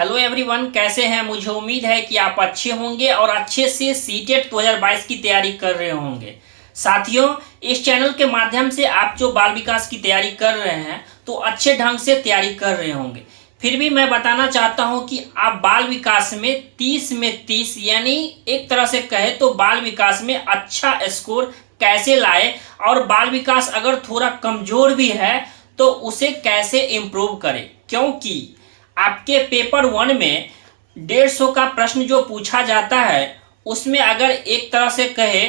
Hello everyone, कैसे हैं। मुझे उम्मीद है कि आप अच्छे होंगे और अच्छे से सीटेट 2022 की तैयारी कर रहे होंगे। साथियों, इस चैनल के माध्यम से आप जो बाल विकास की तैयारी कर रहे हैं तो अच्छे ढंग से तैयारी कर रहे होंगे। फिर भी मैं बताना चाहता हूं कि आप बाल विकास में 30 में 30 यानी एक तरह से कहे तो बाल विकास में अच्छा स्कोर कैसे लाए, और बाल विकास अगर थोड़ा कमजोर भी है तो उसे कैसे इम्प्रूव करें। क्योंकि आपके पेपर 1 में 150 का प्रश्न जो पूछा जाता है उसमें अगर एक तरह से कहे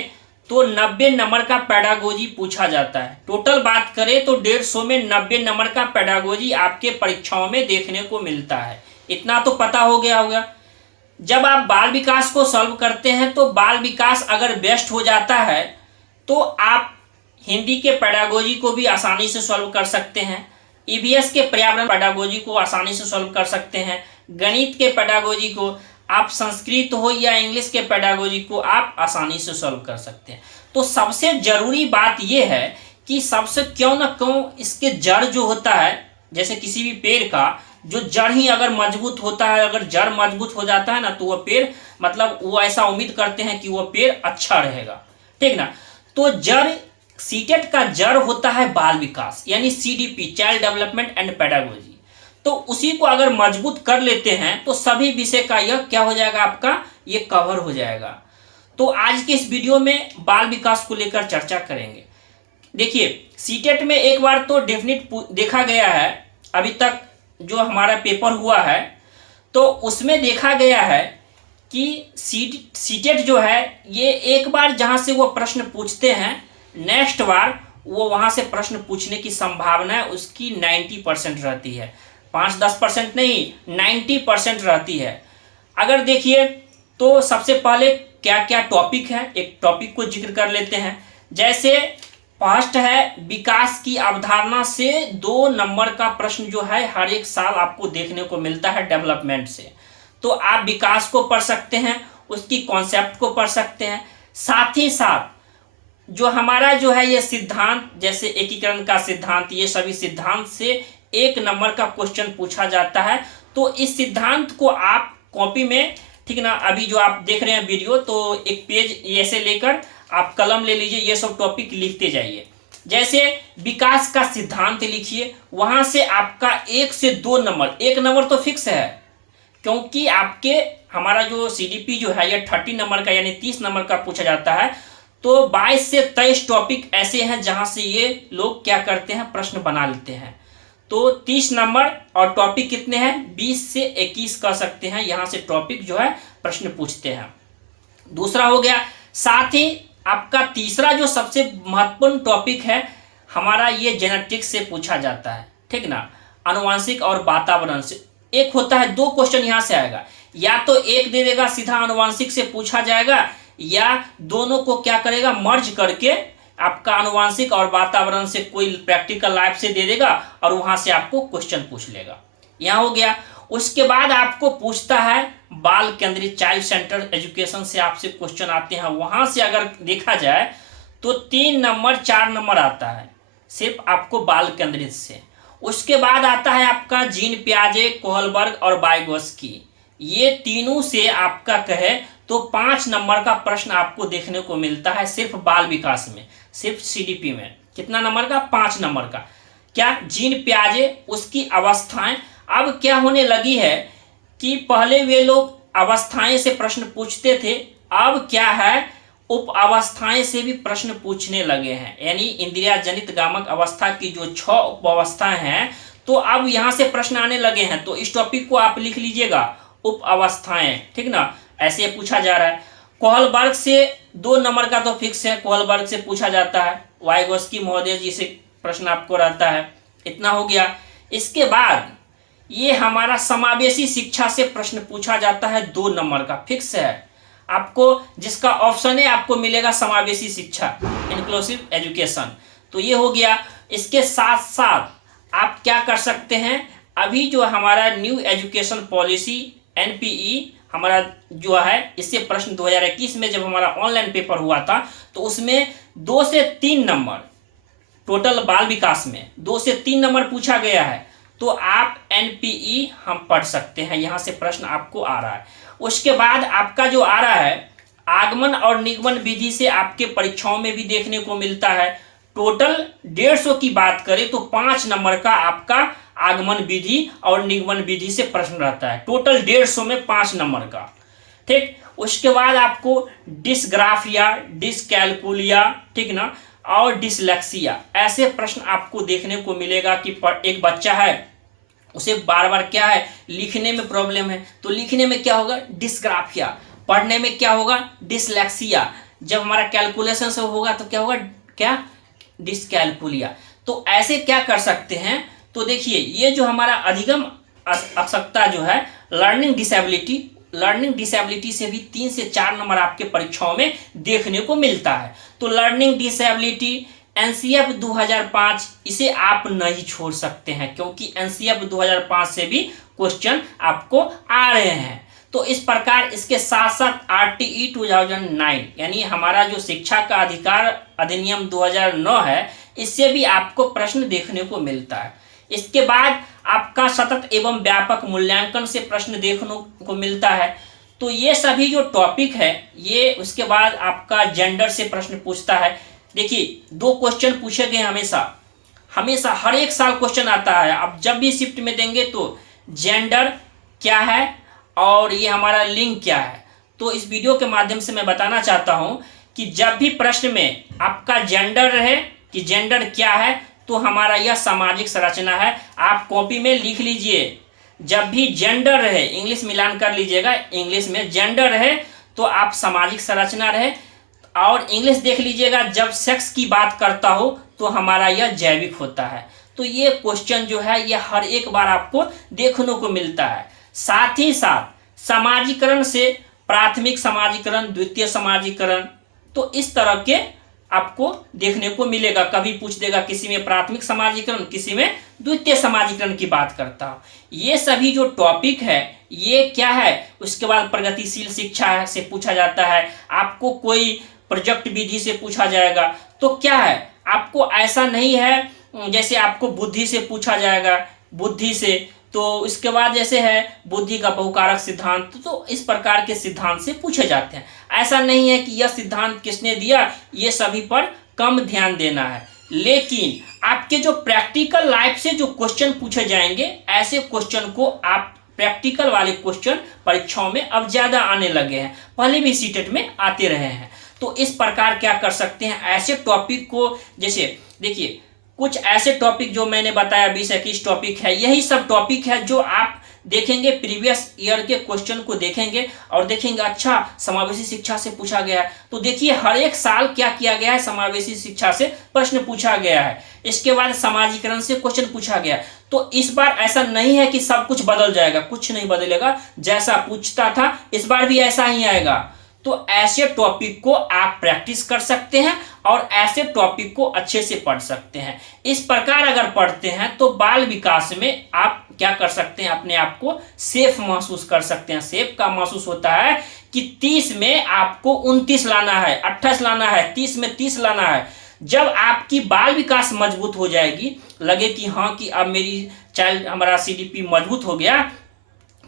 तो 90 नंबर का पेडागोजी पूछा जाता है। टोटल बात करें तो 150 में 90 नंबर का पेडागोजी आपके परीक्षाओं में देखने को मिलता है। इतना तो पता हो गया होगा। जब आप बाल विकास को सॉल्व करते हैं तो बाल विकास अगर बेस्ट हो जाता है तो आप हिंदी के पेडागोजी को भी आसानी से सॉल्व कर सकते हैं, ईवीएस के पर्यावरण पेडागोजी को आसानी से सॉल्व कर सकते हैं, गणित के पेडागोजी को, आप संस्कृत हो या इंग्लिश के पेडागोजी को आप आसानी से सॉल्व कर सकते हैं। तो सबसे जरूरी बात यह है कि सबसे क्यों ना क्यों इसके जड़ जो होता है, जैसे किसी भी पेड़ का जो जड़ ही अगर मजबूत होता है, अगर जड़ मजबूत हो जाता है ना तो वह पेड़ मतलब वो ऐसा उम्मीद करते हैं कि वह पेड़ अच्छा रहेगा, ठीक ना। तो जड़ सीटेट का जड़ होता है बाल विकास यानी CDP, child development and pedagogy. तो उसी को अगर मजबूत कर लेते हैं तो सभी विषय का यह क्या हो जाएगा, आपका ये कवर हो जाएगा। तो आज के इस वीडियो में बाल विकास को लेकर चर्चा करेंगे। देखिए, सीटेट में एक बार तो डेफिनेट देखा गया है, अभी तक जो हमारा पेपर हुआ है तो उसमें देखा गया है कि सीटेट जो है ये एक बार जहां से वो प्रश्न पूछते हैं नेक्स्ट बार वो वहां से प्रश्न पूछने की संभावना उसकी 90% रहती है। 5-10% नहीं, 90% रहती है। अगर देखिए तो सबसे पहले क्या क्या टॉपिक है, एक टॉपिक को जिक्र कर लेते हैं। जैसे फर्स्ट है विकास की अवधारणा से 2 नंबर का प्रश्न जो है हर एक साल आपको देखने को मिलता है डेवलपमेंट से। तो आप विकास को पढ़ सकते हैं, उसकी कॉन्सेप्ट को पढ़ सकते हैं। साथ ही साथ जो हमारा जो है ये सिद्धांत, जैसे एकीकरण का सिद्धांत, ये सभी सिद्धांत से 1 नंबर का क्वेश्चन पूछा जाता है। तो इस सिद्धांत को आप कॉपी में, ठीक ना, अभी जो आप देख रहे हैं वीडियो, तो एक पेज ऐसे लेकर आप कलम ले लीजिए, ये सब टॉपिक लिखते जाइए। जैसे विकास का सिद्धांत लिखिए, वहां से आपका 1 से 2 नंबर, 1 नंबर तो फिक्स है क्योंकि आपके हमारा जो सीडीपी जो है ये 30 नंबर का यानी 30 नंबर का पूछा जाता है। तो 22 से 23 टॉपिक ऐसे हैं जहां से ये लोग क्या करते हैं, प्रश्न बना लेते हैं। तो 30 नंबर और टॉपिक कितने हैं, 20 से 21 कह सकते हैं, यहां से टॉपिक जो है प्रश्न पूछते हैं। दूसरा हो गया। साथ ही आपका तीसरा जो सबसे महत्वपूर्ण टॉपिक है हमारा, ये जेनेटिक्स से पूछा जाता है, ठीक ना, आनुवंशिक और वातावरण से। एक होता है, 2 क्वेश्चन यहां से आएगा, या तो एक दे देगा सीधा आनुवंशिक से पूछा जाएगा, या दोनों को क्या करेगा मर्ज करके आपका आनुवंशिक और वातावरण से कोई प्रैक्टिकल लाइफ से दे देगा और वहां से आपको क्वेश्चन पूछ लेगा। यहां हो गया। उसके बाद आपको पूछता है बाल केंद्रित, चाइल्ड सेंटर एजुकेशन से आपसे क्वेश्चन आते हैं। वहां से अगर देखा जाए तो 3 नंबर 4 नंबर आता है सिर्फ आपको बाल केंद्रित से। उसके बाद आता है आपका जीन पियाजे, कोहलबर्ग और वाइगोत्स्की, ये तीनों से आपका कहे तो 5 नंबर का प्रश्न आपको देखने को मिलता है सिर्फ बाल विकास में, सिर्फ सीडीपी में। कितना नंबर का, 5 नंबर का। क्या, जीन पियाजे, उसकी अवस्थाएं। अब क्या होने लगी है कि पहले वे लोग अवस्थाएं से प्रश्न पूछते थे, अब क्या है उप अवस्थाएं से भी प्रश्न पूछने लगे हैं। यानी इंद्रिया जनित गामक अवस्था की जो 6 उप अवस्थाएं हैं तो अब यहां से प्रश्न आने लगे हैं। तो इस टॉपिक को आप लिख लीजिएगा, उप अवस्थाएं, ठीक ना, ऐसे पूछा जा रहा है। कोहलबर्ग से 2 नंबर का तो फिक्स है, कोहलबर्ग से पूछा जाता है। वाइगोत्स्की महोदय जी से प्रश्न आपको रहता है। इतना हो गया। इसके बाद ये हमारा समावेशी शिक्षा से प्रश्न पूछा जाता है, 2 नंबर का फिक्स है आपको, जिसका ऑप्शन है आपको मिलेगा समावेशी शिक्षा, इंक्लूसिव एजुकेशन। तो ये हो गया। इसके साथ साथ आप क्या कर सकते हैं, अभी जो हमारा न्यू एजुकेशन पॉलिसी एनपीई हमारा जो है, इससे प्रश्न 2021 में जब हमारा ऑनलाइन पेपर हुआ था तो उसमें 2 से 3 नंबर टोटल बाल विकास में 2 से 3 नंबर पूछा गया है। तो आप NPE हम पढ़ सकते हैं, यहाँ से प्रश्न आपको आ रहा है। उसके बाद आपका जो आ रहा है आगमन और निगमन विधि से आपके परीक्षाओं में भी देखने को मिलता है। टोटल 150 की बात करें तो 5 नंबर का आपका आगमन विधि और निगमन विधि से प्रश्न रहता है। टोटल 150 में 5 नंबर का, ठीक। उसके बाद आपको डिस्ग्राफिया, डिसकैलकुलिया, ठीक ना, और डिसलेक्सिया, ऐसे प्रश्न आपको देखने को मिलेगा कि एक बच्चा है उसे बार बार क्या है लिखने में प्रॉब्लम है, तो लिखने में क्या होगा डिस्ग्राफिया, पढ़ने में क्या होगा डिसलेक्सिया, जब हमारा कैलकुलेशन से होगा तो क्या होगा क्या डिसकैलकुलिया। तो ऐसे क्या कर सकते हैं, तो देखिए ये जो हमारा अधिगम अक्षमता जो है लर्निंग डिसेबिलिटी से भी 3 से 4 नंबर आपके परीक्षाओं में देखने को मिलता है। तो लर्निंग डिसेबिलिटी एनसीएफ 2005 इसे आप नहीं छोड़ सकते हैं, क्योंकि एनसीएफ 2005 से भी क्वेश्चन आपको आ रहे हैं। तो इस प्रकार इसके साथ साथ RTE 2009 यानी हमारा जो शिक्षा का अधिकार अधिनियम 2009 है, इससे भी आपको प्रश्न देखने को मिलता है। इसके बाद आपका सतत एवं व्यापक मूल्यांकन से प्रश्न देखने को मिलता है। तो ये सभी जो टॉपिक है ये, उसके बाद आपका जेंडर से प्रश्न पूछता है। देखिए 2 क्वेश्चन पूछे गए हमेशा हर एक साल क्वेश्चन आता है। अब जब भी शिफ्ट में देंगे तो जेंडर क्या है और ये हमारा लिंग क्या है। तो इस वीडियो के माध्यम से मैं बताना चाहता हूं कि जब भी प्रश्न में आपका जेंडर रहे कि जेंडर क्या है, तो हमारा यह सामाजिक संरचना है। आप कॉपी में लिख लीजिए, जब भी जेंडर रहे, इंग्लिश मिलान कर लीजिएगा, इंग्लिश में जेंडर रहे तो आप सामाजिक संरचना रहे, और इंग्लिश देख लीजिएगा जब सेक्स की बात करता हो तो हमारा यह जैविक होता है। तो ये क्वेश्चन जो है ये हर एक बार आपको देखने को मिलता है। साथ ही साथ समाजीकरण से प्राथमिक समाजीकरण, द्वितीय समाजीकरण, तो इस तरह के आपको देखने को मिलेगा। कभी पूछ देगा किसी में प्राथमिक समाजीकरण, किसी में द्वितीय समाजीकरण की बात करता हूं। ये सभी जो टॉपिक है ये क्या है। उसके बाद प्रगतिशील शिक्षा से पूछा जाता है, आपको कोई प्रोजेक्ट विधि से पूछा जाएगा। तो क्या है, आपको ऐसा नहीं है जैसे आपको बुद्धि से पूछा जाएगा, बुद्धि से, तो इसके बाद जैसे है बुद्धि का बहुकारक सिद्धांत, तो इस प्रकार के सिद्धांत से पूछे जाते हैं। ऐसा नहीं है कि यह सिद्धांत किसने दिया, ये सभी पर कम ध्यान देना है। लेकिन आपके जो प्रैक्टिकल लाइफ से जो क्वेश्चन पूछे जाएंगे, ऐसे क्वेश्चन को आप प्रैक्टिकल वाले क्वेश्चन परीक्षाओं में अब ज्यादा आने लगे हैं, पहले भी सीटेट में आते रहे हैं। तो इस प्रकार क्या कर सकते हैं, ऐसे टॉपिक को, जैसे देखिए कुछ ऐसे टॉपिक जो मैंने बताया 20-21 टॉपिक है, यही सब टॉपिक है जो आप देखेंगे प्रीवियस ईयर के क्वेश्चन को देखेंगे और देखेंगे अच्छा समावेशी शिक्षा से पूछा गया है। तो देखिए हर एक साल क्या किया गया है, समावेशी शिक्षा से प्रश्न पूछा गया है, इसके बाद समाजीकरण से क्वेश्चन पूछा गया है। तो इस बार ऐसा नहीं है कि सब कुछ बदल जाएगा, कुछ नहीं बदलेगा, जैसा पूछता था इस बार भी ऐसा ही आएगा। तो ऐसे टॉपिक को आप प्रैक्टिस कर सकते हैं और ऐसे टॉपिक को अच्छे से पढ़ सकते हैं। इस प्रकार अगर पढ़ते हैं तो बाल विकास में आप क्या कर सकते हैं, अपने आप को सेफ महसूस कर सकते हैं। सेफ का महसूस होता है कि 30 में आपको 29 लाना है, 28 लाना है, 30 में 30 लाना है। जब आपकी बाल विकास मजबूत हो जाएगी, लगे कि हाँ कि अब मेरी चाइल्ड हमारा CDP मजबूत हो गया,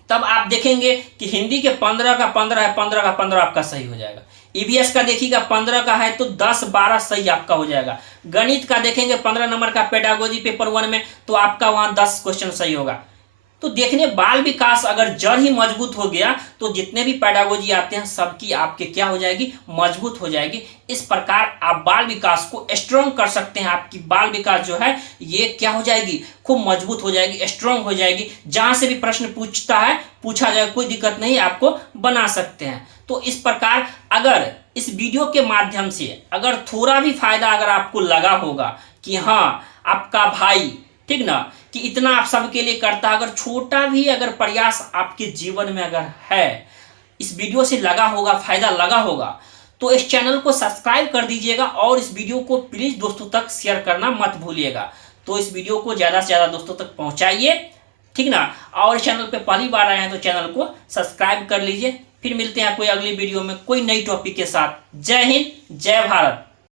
तब आप देखेंगे कि हिंदी के 15 का 15 है, 15 का 15 आपका सही हो जाएगा। EVS का देखिएगा 15 का है तो 10-12 सही आपका हो जाएगा। गणित का देखेंगे 15 नंबर का पेडागोजी पेपर 1 में, तो आपका वहां 10 क्वेश्चन सही होगा। तो देखने बाल विकास अगर जड़ ही मजबूत हो गया तो जितने भी पेडागोजी आते हैं सबकी आपके क्या हो जाएगी, मजबूत हो जाएगी। इस प्रकार आप बाल विकास को स्ट्रॉन्ग कर सकते हैं। आपकी बाल विकास जो है ये क्या हो जाएगी, खूब मजबूत हो जाएगी, स्ट्रॉन्ग हो जाएगी। जहां से भी प्रश्न पूछा जाए कोई दिक्कत नहीं, आपको बना सकते हैं। तो इस प्रकार अगर इस वीडियो के माध्यम से अगर थोड़ा भी फायदा अगर आपको लगा होगा कि हाँ आपका भाई, ठीक ना, कि इतना आप सबके लिए करता, अगर छोटा भी अगर प्रयास आपके जीवन में अगर है, इस वीडियो से लगा होगा, फायदा लगा होगा, तो इस चैनल को सब्सक्राइब कर दीजिएगा और इस वीडियो को प्लीज दोस्तों तक शेयर करना मत भूलिएगा। तो इस वीडियो को ज्यादा से ज्यादा दोस्तों तक पहुंचाइए, ठीक ना। और चैनल पे पहली बार आए हैं तो चैनल को सब्सक्राइब कर लीजिए। फिर मिलते हैं कोई अगली वीडियो में कोई नई टॉपिक के साथ। जय हिंद, जय भारत।